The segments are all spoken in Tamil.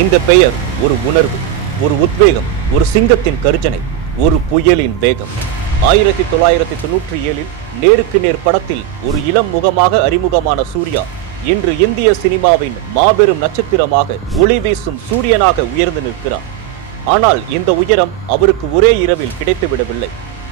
இந்த பெயர் ஒரு உணர்வு ஒரு உத்வேகம் ஒரு சிங்கத்தின் கர்ஜனை ஒரு புயலின் வேகம். ஆயிரத்தி தொள்ளாயிரத்தி தொன்னூற்றி ஏழில் நேருக்கு நேர் படத்தில் ஒரு இளம் முகமாக அறிமுகமான சூர்யா இன்று இந்திய சினிமாவின் மாபெரும் நட்சத்திரமாக ஒளி வீசும் சூரியனாக உயர்ந்து நிற்கிறார். ஆனால் இந்த உயரம் அவருக்கு ஒரே இரவில் கிடைத்துவிடவில்லை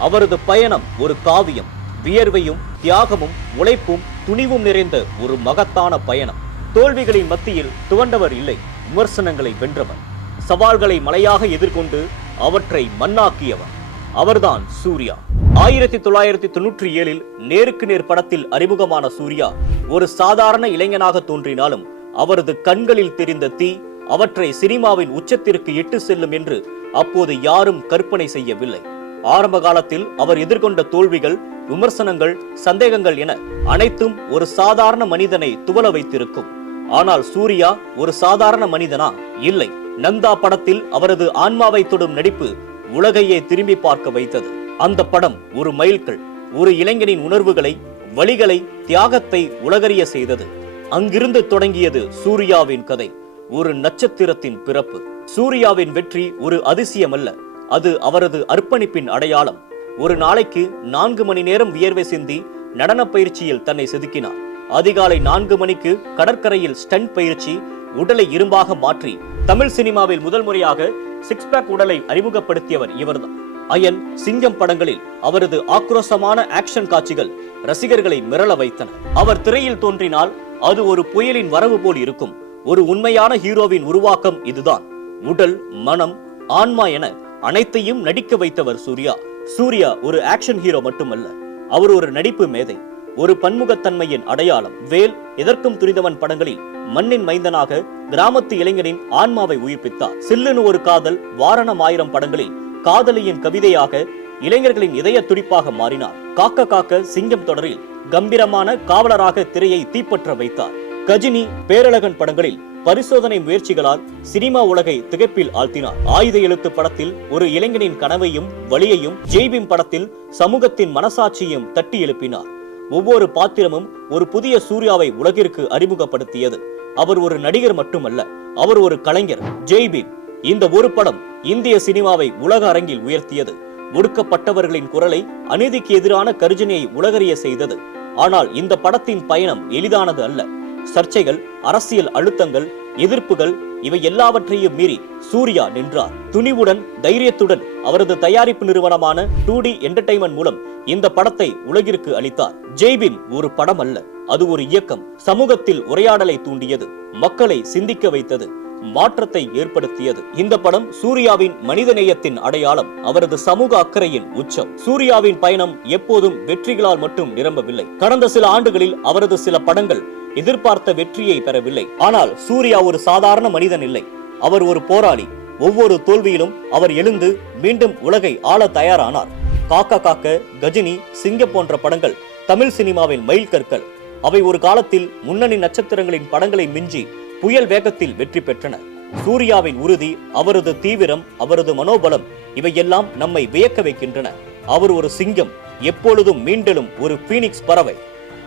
அவரது பயணம் ஒரு காவியம் வியர்வையும் தியாகமும் உழைப்பும் துணிவும் நிறைந்த ஒரு மகத்தான பயணம். தோல்விகளின் மத்தியில் துவண்டவர் இல்லை. விமர்சனங்களை வென்றவர் சவால்களை மலையாக எதிர்கொண்டு அவற்றை மண்ணாக்கியவர். அவர்தான் சூர்யா. ஆயிரத்தி தொள்ளாயிரத்தி தொன்னூற்றி ஏழில் நேருக்கு நேர் படத்தில் அறிமுகமான சூர்யா ஒரு சாதாரண இளைஞனாக தோன்றினாலும் அவரது கண்களில் தெரிந்த தீ அவற்றை சினிமாவின் உச்சத்திற்கு இட்டு செல்லும் என்று அப்போது யாரும் கற்பனை செய்யவில்லை. ஆரம்ப காலத்தில் அவர் எதிர்கொண்ட தோல்விகள் விமர்சனங்கள் சந்தேகங்கள் என அனைத்தும் ஒரு சாதாரண மனிதனை துவல வைத்திருக்கும். ஆனால் சூர்யா ஒரு சாதாரண மனிதனா? இல்லை. நந்தா படத்தில் அவரது ஆன்மாவை தொடும் நடிப்பு உலகையே திரும்பி பார்க்க வைத்தது. அந்த படம் ஒரு மைல்கல் ஒரு இளைஞனின் உணர்வுகளை வழிகளை தியாகத்தை உலகறிய செய்தது. அங்கிருந்து தொடங்கியது சூர்யாவின் கதை ஒரு நட்சத்திரத்தின் பிறப்பு. சூர்யாவின் வெற்றி ஒரு அதிசயம் அல்ல அது அவரது அர்ப்பணிப்பின் அடையாளம். ஒரு நாளைக்கு நான்கு மணி நேரம் வியர்வை சிந்தி நடன பயிற்சியில் தன்னை செதுக்கினார். அதிகாலை நான்கு மணிக்கு கடற்கரையில் ஸ்டண்ட் பயிற்சி உடலை இரும்பாக மாற்றி. தமிழ் சினிமாவில் முதல் முறையாக சிக்ஸ் பேக் உடலை அறிமுகப்படுத்தியவர் இவர்தான். அயன் சிங்கம் படங்களில் அவரது ஆக்ரோஷமான ஆக்ஷன் காட்சிகள் ரசிகர்களை மிரள வைத்தன. அவர் திரையில் தோன்றினால் அது ஒரு புயலின் வரவு போல் இருக்கும். ஒரு உண்மையான ஹீரோவின் உருவாக்கம் இதுதான். உடல் மனம் ஆன்மா என அனைத்தையும் நடிக்க வைத்தவர் சூர்யா. சூர்யா ஒரு ஆக்ஷன் ஹீரோ மட்டுமல்ல அவர் ஒரு நடிப்பு மேதை. ஒரு பன்முகத்தன்மையின் அடையாளம் வேல் எதற்கும் துரிதவன் படங்களில் மண்ணின் மைந்தனாக கிராமத்து இளைஞனின் ஆன்மாவை உயிர்ப்பித்தார். சில்லுன்னு ஒரு காதல் வாரணம் ஆயிரம் படங்களில் காதலியின் கவிதையாக இளைஞர்களின் இதய துடிப்பாக மாறினார். காக்க காக்க சிங்கம் தொடரில் கம்பீரமான காவலராக திரையை தீப்பற்ற வைத்தார். கஜினி பேரழகன் படங்களில் பரிசோதனை முயற்சிகளால் சினிமா உலகை திகைப்பில் ஆழ்த்தினார். ஆயுத எழுத்து படத்தில் ஒரு இளைஞனின் கனவையும் வழியையும் ஜெய்பீம் படத்தில் சமூகத்தின் மனசாட்சியையும் தட்டி எழுப்பினார். ஒவ்வொரு பாத்திரமும் ஒரு புதிய சூர்யாவை உலகிற்கு அறிமுகப்படுத்தியது. அவர் ஒரு நடிகர் மட்டுமல்ல அவர் ஒரு கலைஞர் ஜெய்பீம் இந்த ஒரு படம் இந்திய சினிமாவை உலக அரங்கில் உயர்த்தியது. ஒடுக்கப்பட்டவர்களின் குரலை அநீதிக்கு எதிரான கருஜனையை உலகறிய செய்தது. ஆனால் இந்த படத்தின் பயணம் எளிதானது அல்ல. சர்ச்சைகள் அரசியல் அழுத்தங்கள் எதிர்ப்புகள் இவை எல்லாவற்றையும் மீறி சூர்யா நின்றார். துணிவுடன் தைரியத்துடன் அவரது தயாரிப்பு நிறுவனமான டூ டி என்டர்டைன்மெண்ட் மூலம் இந்த படத்தை உலகிற்கு அளித்தார். ஜெய்பீம் ஒரு படம் அல்ல அது ஒரு இயக்கம். சமூகத்தில் உரையாடலை தூண்டியது மக்களை சிந்திக்க வைத்தது மாற்றத்தை ஏற்படுத்தியது. இந்த படம் சூர்யாவின் மனிதநேயத்தின் அடையாளம் அவரது சமூக அக்கறையின் உச்சம். சூர்யாவின் பயணம் எப்போதும் வெற்றிகளால் மட்டும் நிரம்பவில்லை. கடந்த சில ஆண்டுகளில் அவரது சில படங்கள் எதிர்பார்த்த வெற்றியை பெறவில்லை. ஆனால் சூர்யா ஒரு சாதாரண மனிதன் இல்லை. அவர் ஒரு போராளி. ஒவ்வொரு தோல்வியிலும் அவர் எழுந்து மீண்டும் உலகை ஆள தயாரானார். காக்கா காக்க கஜினி சிங்க போன்ற படங்கள் தமிழ் சினிமாவின் மைல் கற்கள் அவை ஒரு காலத்தில் முன்னணி நட்சத்திரங்களின் படங்களை மிஞ்சி புயல் வேகத்தில் வெற்றி பெற்றன. சூர்யாவின் உறுதி அவரது தீவிரம் அவரது மனோபலம் இவையெல்லாம் நம்மை வியக்க வைக்கின்றன. அவர் ஒரு சிங்கம் எப்பொழுதும் மீண்டலும் ஒரு பீனிக்ஸ் பறவை.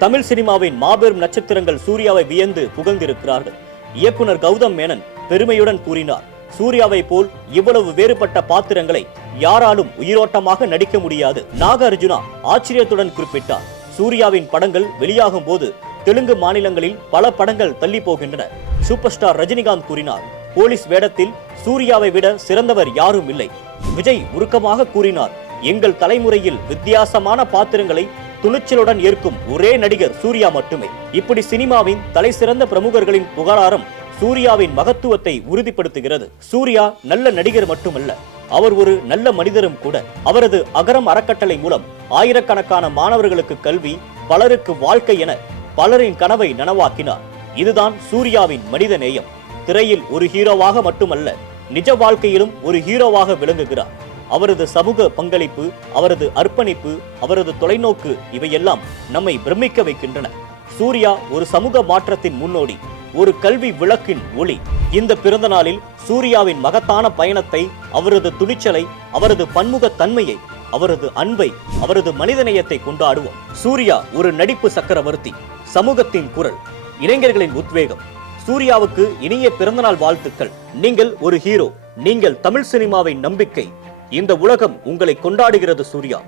தமிழ் சினிமாவின் மாபெரும் நட்சத்திரங்கள் சூர்யாவை வியந்து புகழ்ந்திருக்கிறார்கள் இயக்குனர் கௌதம் மேனன் பெருமையுடன் கூறினார் சூர்யாவை போல் இவ்வளவு வேறுபட்ட பாத்திரங்களை யாராலும் உயிரோட்டமாக நடிக்க முடியாது நாகார்ஜுனா ஆச்சரியத்துடன் குறிப்பிட்டார் சூர்யாவின் படங்கள் வெளியாகும் போது தெலுங்கு மாநிலங்களில் பல படங்கள் தள்ளி போகின்றன சூப்பர் ஸ்டார் ரஜினிகாந்த் கூறினார் போலீஸ் வேடத்தில் சூர்யாவை விட சிறந்தவர் யாரும் இல்லை விஜய் உருக்கமாக கூறினார் எங்கள் தலைமுறையில் வித்தியாசமான பாத்திரங்களை துணிச்சலுடன் ஏற்கும் ஒரே நடிகர் சூர்யா மட்டுமே. இப்படி சினிமாவின் தலை சிறந்த பிரமுகர்களின் புகழாரம் சூர்யாவின் மகத்துவத்தை உறுதிப்படுத்துகிறது. சூர்யா நல்ல நடிகர் மட்டுமல்ல அவர் ஒரு நல்ல மனிதரும் கூட. அவரது அகரம் அறக்கட்டளை மூலம் ஆயிரக்கணக்கான மாணவர்களுக்கு கல்வி பலருக்கு வாழ்க்கை என பலரின் கனவை நனவாக்கினார். இதுதான் சூர்யாவின் மனித நேயம். திரையில் ஒரு ஹீரோவாக மட்டுமல்ல நிஜ வாழ்க்கையிலும் ஒரு ஹீரோவாக விளங்குகிறார். அவரது சமூக பங்களிப்பு அவரது அர்ப்பணிப்பு அவரது தொலைநோக்கு இவையெல்லாம் நம்மை பிரமிக்க வைக்கின்றன. சூர்யா ஒரு சமூக மாற்றத்தின் முன்னோடி ஒரு கல்வி விளக்கின் ஒளி. இந்த பிறந்த நாளில் சூர்யாவின் மகத்தான பயணத்தை அவரது துணிச்சலை அவரது பன்முகத் தன்மையை அவரது அன்பை அவரது மனிதநேயத்தை கொண்டாடுவோம். சூர்யா ஒரு நடிப்பு சக்கரவர்த்தி சமூகத்தின் குரல் இளைஞர்களின் உத்வேகம். சூர்யாவுக்கு இனிய பிறந்தநாள் வாழ்த்துக்கள். நீங்கள் ஒரு ஹீரோ நீங்கள் தமிழ் சினிமாவின் நம்பிக்கை இந்த உலகம் உங்களை கொண்டாடுகிறது சூர்யா.